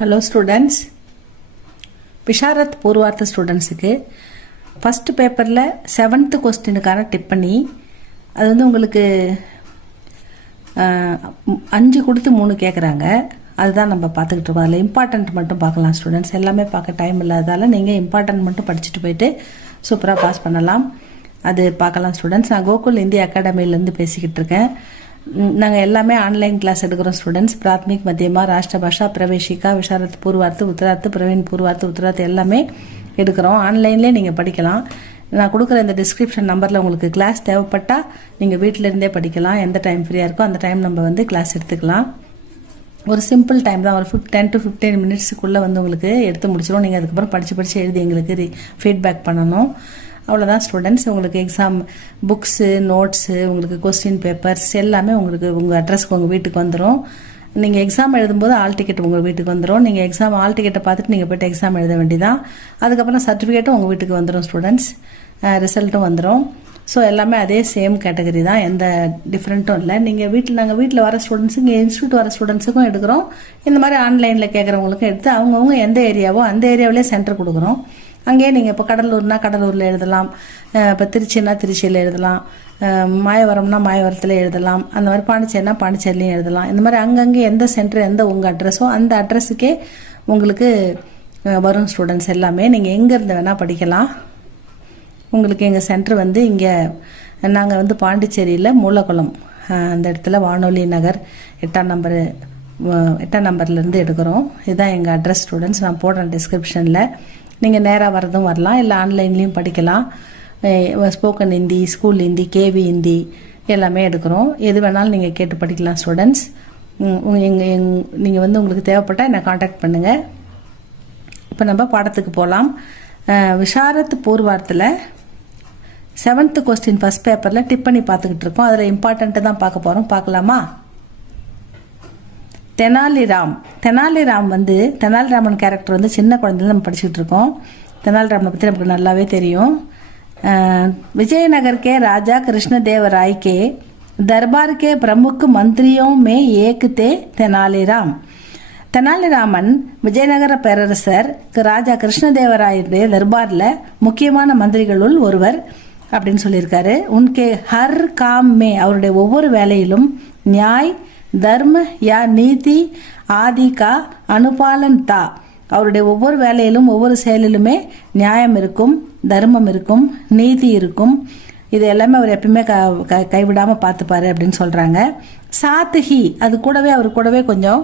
Hello students, Visharad பூர்வார்த்த ஸ்டூடெண்ட்ஸுக்கு first பேப்பரில் 7th கொஸ்டினுக்கான டிப்பனி. அது வந்து உங்களுக்கு 5 கொடுத்து 3 கேட்குறாங்க. அதுதான் நம்ம பார்த்துக்கிட்டு இருக்கோம். அதில் இம்பார்ட்டண்ட் மட்டும் பார்க்கலாம் ஸ்டூடெண்ட்ஸ். எல்லாமே பார்க்க டைம் இல்லாதால நீங்கள் இம்பார்ட்டன்ட் மட்டும் படிச்சுட்டு போயிட்டு சூப்பராக பாஸ் பண்ணலாம். அது பார்க்கலாம் ஸ்டூடெண்ட்ஸ். நான் கோகுல் இந்திய அகாடமிலேருந்து பேசிக்கிட்டு இருக்கேன். நாங்கள் எல்லாமே ஆன்லைன் கிளாஸ் எடுக்கிறோம் ஸ்டூடெண்ட்ஸ். பிராத்மிக், மத்தியமா, ராஷ்டிர பாஷா, பிரவேஷிகா, விஷாரத் பூர்வார்த்து, உத்தரார்த்து, பிரவீன் பூர்வார்த்து, உத்தரார்த்து எல்லாமே எடுக்கிறோம். ஆன்லைன்லேயே நீங்கள் படிக்கலாம். நான் கொடுக்குற இந்த டிஸ்கிரிப்ஷன் நம்பரில் உங்களுக்கு கிளாஸ் தேவைப்பட்டால் நீங்கள் வீட்டிலேருந்தே படிக்கலாம். எந்த டைம் ஃப்ரீயாக இருக்கோ அந்த டைம் நம்ம வந்து கிளாஸ் எடுத்துக்கலாம். ஒரு சிம்பிள் டைம் தான், ஒரு 10 to 15 மினிட்ஸுக்குள்ளே வந்து உங்களுக்கு எடுத்து முடிச்சிடும். நீங்கள் அதுக்கப்புறம் படித்து எழுதி எங்களுக்கு ஃபீட்பேக் பண்ணணும். அவ்வளோதான் ஸ்டூடெண்ட்ஸ். உங்களுக்கு எக்ஸாம் புக்ஸு, நோட்ஸு, உங்களுக்கு கொஸ்டின் பேப்பர்ஸ் எல்லாமே உங்களுக்கு உங்கள் அட்ரஸ்க்கு உங்கள் வீட்டுக்கு வந்துடும். நீங்கள் எக்ஸாம் எழுதும்போது ஆல் டிக்கெட் உங்கள் வீட்டுக்கு வந்துடும். நீங்கள் எக்ஸாம் ஆல் டிக்கெட்டை பார்த்துட்டு நீங்கள் போய்ட்டு எக்ஸாம் எழுத வேண்டியதான். அதுக்கப்புறம் சர்டிஃபிகேட்டும் உங்கள் வீட்டுக்கு வந்துடும் ஸ்டூடெண்ட்ஸ். ரிசல்ட்டும் வந்துடும். ஸோ எல்லாமே அதே சேம் கேட்டகரி தான், எந்த டிஃப்ரெண்ட்டும் இல்லை. நாங்கள் வீட்டில் வர ஸ்டூடெண்ட்ஸுக்கு, இன்ஸ்டியூட் வர ஸ்டூடெண்ட்ஸுக்கும் எடுக்கிறோம். இந்த மாதிரி ஆன்லைனில் கேட்குறவங்களுக்கும் எடுத்து அவங்கவுங்க எந்த ஏரியாவோ அந்த ஏரியாவிலே சென்டர் கொடுக்குறோம். அங்கேயே நீங்கள் இப்போ கடலூர்னா கடலூரில் எழுதலாம், இப்போ திருச்சின்னா திருச்சியில் எழுதலாம், மாயவரம்னா மாயவரத்தில் எழுதலாம், அந்த மாதிரி பாண்டிச்சேரினா பாண்டிச்சேரிலையும் எழுதலாம். இந்த மாதிரி அங்கங்கே எந்த சென்டர், எந்த உங்கள் அட்ரஸோ அந்த அட்ரஸுக்கே உங்களுக்கு வரும் ஸ்டூடெண்ட்ஸ் எல்லாமே. நீங்கள் எங்கேருந்து வேணால் படிக்கலாம். உங்களுக்கு எங்கள் சென்டர் வந்து இங்கே நாங்கள் வந்து பாண்டிச்சேரியில் மூலக்குளம் அந்த இடத்துல வானொலி நகர் 8ஆம் நம்பர்லேருந்து எடுக்கிறோம். இதுதான் எங்கள் அட்ரஸ் ஸ்டூடெண்ட்ஸ். நான் போடுறேன் டிஸ்கிரிப்ஷனில். நீங்கள் நேராக வரதும் வரலாம், இல்லை ஆன்லைன்லேயும் படிக்கலாம். Spoken Hindi, school Hindi, KV Hindi எல்லாமே எடுக்கிறோம். எது வேணாலும் நீங்கள் கேட்டு படிக்கலாம் ஸ்டூடெண்ட்ஸ். நீங்கள் வந்து உங்களுக்கு தேவைப்பட்டால் என்னை காண்டாக்ட் பண்ணுங்கள். இப்போ நம்ம பாடத்துக்கு போகலாம். விஷாரத் பூர்வார்த்தில் 7th கொஸ்டின் ஃபஸ்ட் பேப்பரில் டிப்பனி பார்த்துக்கிட்டு இருக்கோம். அதில் இம்பார்ட்டண்ட்டு தான் பார்க்க போகிறோம். பார்க்கலாமா? தெனாலிராம் வந்து தெனாலிராமன் கேரக்டர் வந்து சின்ன குழந்தைல நம்ம படிச்சுக்கிட்டு இருக்கோம். தெனாலிராமனை பற்றி நமக்கு நல்லாவே தெரியும். विजयनगर के राजा कृष्णदेवराय के दरबार के प्रमुख मंत्रियों में एक थे तेनालीराम. தெனாலிராமன் விஜயநகர பேரரசர் ராஜா கிருஷ்ணதேவராய தர்பார்ல முக்கியமான மந்திரிகளுள் ஒருவர் அப்படின்னு சொல்லியிருக்காரு. உன்கே ஹர் காம் மே, அவருடைய ஒவ்வொரு வேலையிலும் நியாய், தர்ம யா நீதி ஆதி கா அனுபாலன் தா, அவருடைய ஒவ்வொரு வேலையிலும் ஒவ்வொரு செயலிலுமே நியாயம் இருக்கும், தர்மம் இருக்கும், நீதி இருக்கும். இது எல்லாமே அவர் எப்பயுமே கைவிடாமல் பார்த்துப்பாரு அப்படின்னு சொல்கிறாங்க. சாத்துஹி, அது கூடவே அவர் கூடவே கொஞ்சம்